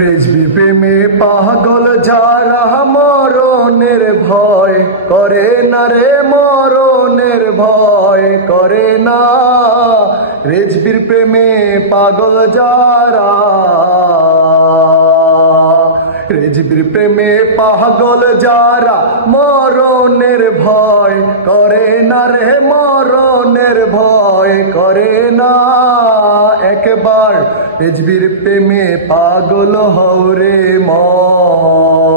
রেজবি প্রেমে পাগল যারা মরণের ভয় করে না রে, মরণের ভয় করে না। রেজবির প্রেমে পাগল যারা, রেজবির প্রেমে পাগল যারা মরণের ভয় করে না রে, মরণের ভয় করে না। একবার রেজবির প্রেমে পাগল হও রে মন,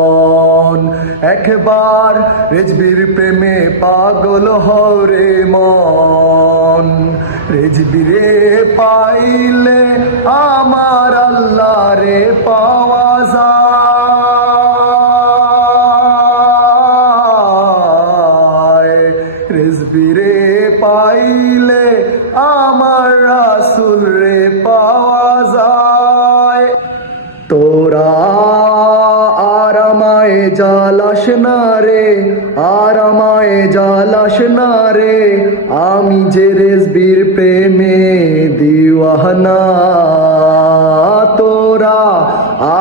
একবার রেজবির প্রেমে পাগল হও রে মন। রেজবিরে পাইলে আমার আল্লাহ রে পাওয়া যায়, রেজবিরে পাইলে আমার রাসূল রে পাওয়া যায়। তোরা আর আমায় জ্বালাস না রে, আর আমায় জ্বালাস না রে, আমি যে রেজবির প্রেমে দিওয়ানা। তোরা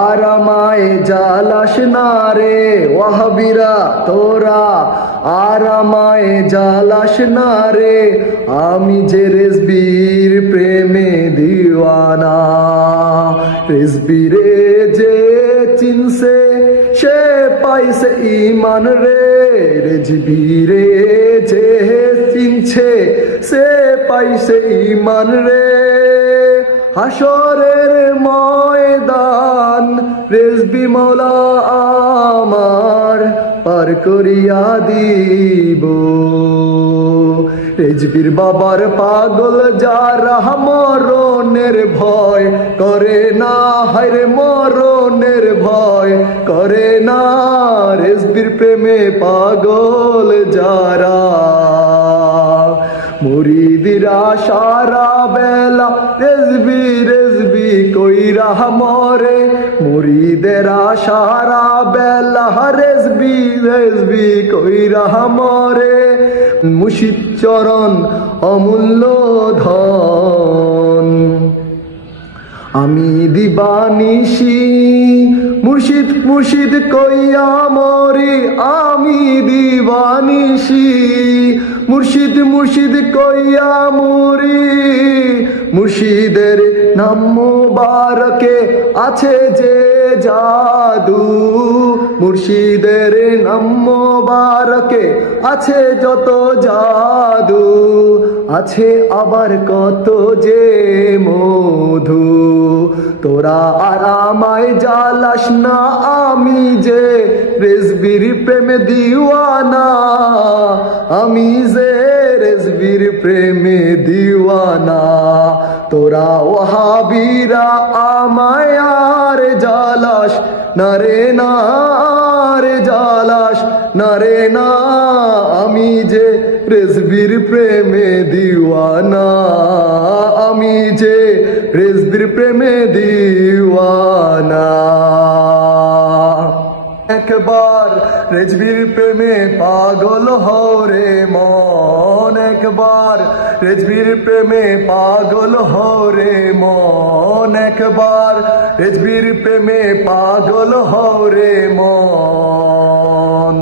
আর আমায় জ্বালাস না রে ওয়াহাবিরা, তোরা আর আমায় জ্বালাস না রে, আমি যে রেজবির প্রেমে দিওয়ানা। রেজবিরে যে চিনছে সে পাইছে ঈমান রে, রেজবিরে যে চিনছে সে পাইছে ঈমান রে। হাসরের ময়দান রেজবি মওলা আমার পার করিয়া দিব। রেজবির বাবার পাগল যারা মরণের ভয় করে না, হায়রে মরণের ভয় করে না। রেজবির প্রেমে পাগল যারা, মুরিদিরা সারা বেলা রেজবি রেজবি কইরা মরে, মুরিদেরা সারা বেলা রেজবি রেজবি কইরা মরে। মুর্শিদ চরণ অমূল্য ধন, আমি দিবানিশি মুর্শিদ মুর্শিদ কইয়া মরি, আমি দিবানিশি মুর্শিদ মুর্শিদ কইয়া মরি। মুর্শিদের নাম মুবারকে আছে যে জাদু, মুর্শিদের নাম মুবারকে আছে যত জাদু, আছে আবার কত যে মধু। তোরা আর আমায় জ্বালাস না, আমি যে রেজবির প্রেমে দিওয়ানা, আমি যে রেজবির প্রেমে দিওয়ানা। তোরা ওয়াহাবিরা আমায় আর জ্বালাস না রে, না রে জ্বালাস না রে না, আমি যে রেজবির প্রেমে দিওয়ানা, আমি যে রেজবির প্রেমে দিওয়ানা। একবার রেজবির প্রেমে পাগল হও রে মন, একবার রেজবির প্রেমে পাগল হও রে মন, একবার রেজবির প্রেমে পাগল হও রে মন।